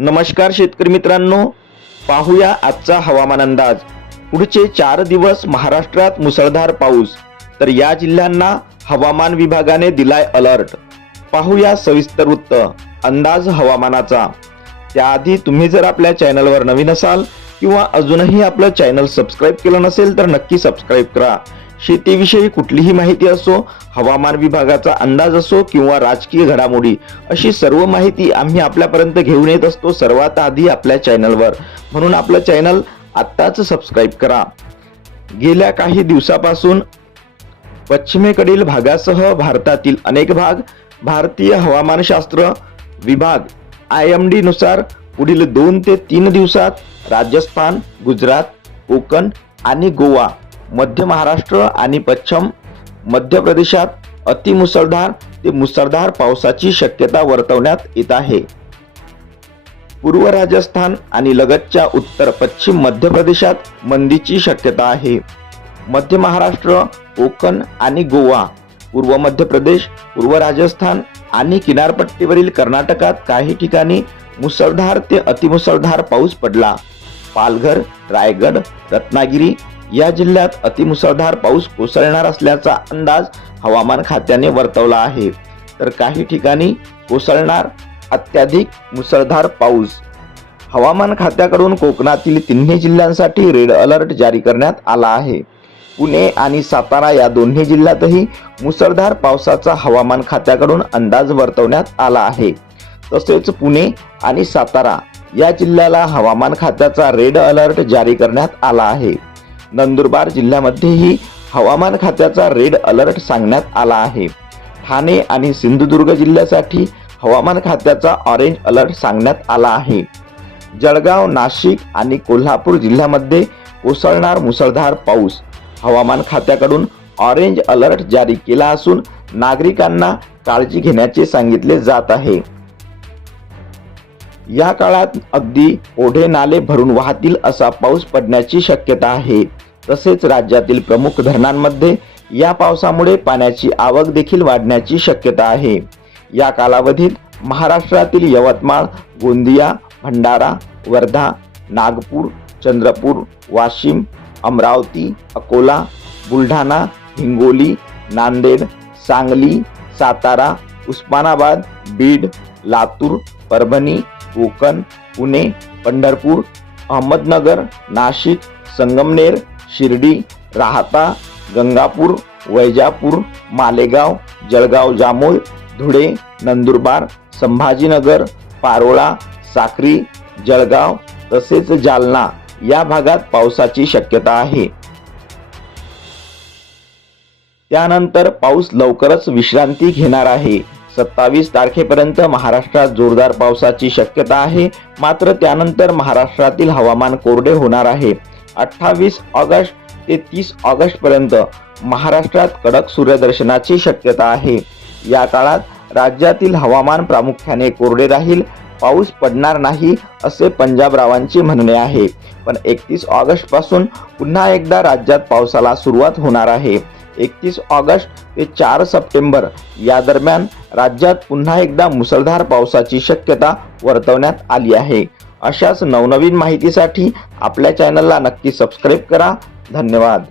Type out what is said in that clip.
नमस्कार शेतकरी मित्रांनो पाहूया आजचा हवामान अंदाज. पुढचे चार दिवस महाराष्ट्रात मुसळधार पाऊस तर या जिल्ह्यांना हवामान विभागाने दिलाय अलर्ट. पाहूया सविस्तर वृत्त अंदाज हवामानाचा. त्याआधी तुम्ही जर आपल्या चॅनलवर नवीन असाल किंवा अजूनही आपलं चॅनल सबस्क्राईब केलं नसेल तर नक्की सबस्क्राईब करा. शेतीविषयी कुठलीही माहिती असो हवामान विभागाचा अंदाज असो किंवा राजकीय घडामोडी अशी सर्व माहिती आम्ही आपल्यापर्यंत घेऊन येत असतो सर्वात आधी आपल्या चॅनलवर. म्हणून आपलं चॅनल आत्ताच सबस्क्राईब करा. गेल्या काही दिवसापासून पश्चिमेकडील भागासह भारतातील अनेक भाग भारतीय हवामानशास्त्र विभाग आय एम डी नुसार पुढील दोन ते तीन दिवसात राजस्थान गुजरात कोकण आणि गोवा मध्य महाराष्ट्र आणि पश्चिम मध्य प्रदेशात अतिमुसळधार ते मुसळधार पावसाची शक्यता वर्तवण्यात येत आहे. पूर्व राजस्थान आणि लगतच्या उत्तर पश्चिम मध्य प्रदेशात मंदीची शक्यता आहे. मध्य महाराष्ट्र कोकण आणि गोवा पूर्व मध्य प्रदेश पूर्व राजस्थान आणि किनारपट्टीवरील कर्नाटकात काही ठिकाणी मुसळधार ते अतिमुसळधार पाऊस पडला. पालघर रायगड रत्नागिरी या जिल्ह्यात अतिमुसळधार पाऊस कोसळणार असल्याचा अंदाज हवामान खात्याने वर्तवला आहे. तर काही ठिकाणी कोसळणार अत्याधिक मुसळधार पाऊस. हवामान खात्याकडून कोकणातील तिन्ही जिल्ह्यांसाठी रेड अलर्ट जारी करण्यात आला आहे. पुणे आणि सातारा या दोन्ही जिल्ह्यातही मुसळधार पावसाचा हवामान खात्याकडून अंदाज वर्तवण्यात आला आहे. तसेच पुणे आणि सातारा या जिल्ह्याला हवामान खात्याचा रेड अलर्ट जारी करण्यात आला आहे. नंदुरबार जिल्ह्यामध्येही हवामान खात्याचा रेड अलर्ट सांगण्यात आला आहे. ठाणे आणि सिंधुदुर्ग जिल्ह्यासाठी हवामान खात्याचा ऑरेंज अलर्ट सांगण्यात आला आहे. जळगाव नाशिक आणि कोल्हापूर जिल्ह्यामध्ये कोसळणार मुसळधार पाऊस. हवामान खात्याकडून ऑरेंज अलर्ट जारी केला असून नागरिकांना काळजी घेण्याचे सांगितले जात आहे. या काळात अगदी ओढे नाले भरून वाहतील असा पाऊस पडण्याची शक्यता आहे. तसेच राज्यातील प्रमुख धरणांमध्ये या पावसामुळे पाण्याची आवक देखील वाढण्याची शक्यता आहे. या कालावधीत महाराष्ट्रातील यवतमाळ गोंदिया भंडारा वर्धा नागपूर चंद्रपूर वाशिम अमरावती अकोला बुलढाणा हिंगोली नांदेड सांगली सातारा उस्मानाबाद बीड लातूर परभणी कोकण पुणे पंढरपूर अहमदनगर नाशिक संगमनेर शिर्डी राहता गंगापूर वैजापूर मालेगाव जळगाव जामोल धुळे नंदुरबार संभाजीनगर पारोळा साक्री जळगाव तसेच जालना या भागात पावसाची शक्यता आहे. त्यानंतर पाऊस लवकरच विश्रांती घेणार आहे. सत्तावीस तारखेपर्यंत महाराष्ट्रात जोरदार पावसाची शक्यता आहे. मात्र त्यानंतर महाराष्ट्रातील हवामान कोरडे होणार आहे. अठ्ठावीस ऑगस्ट ते तीस ऑगस्ट पर्यंत महाराष्ट्रात कडक सूर्यदर्शनाची शक्यता आहे. या काळात राज्यातील हवामान प्रामुख्याने कोरडे राहील पाऊस पडणार नाही असे पंजाबरावांचे म्हणणे आहे. पण एकतीस ऑगस्टपासून पुन्हा एकदा राज्यात पावसाला सुरुवात होणार आहे. एकतीस ऑगस्ट ते चार सप्टेंबर. या दरम्यान राज्यात पुन्हा एकदा मुसळधार पावसाची शक्यता वर्तवण्यात आली आहे. अशाच नवनवीन माहितीसाठी आपल्या चॅनलला नक्की सबस्क्राईब करा. धन्यवाद.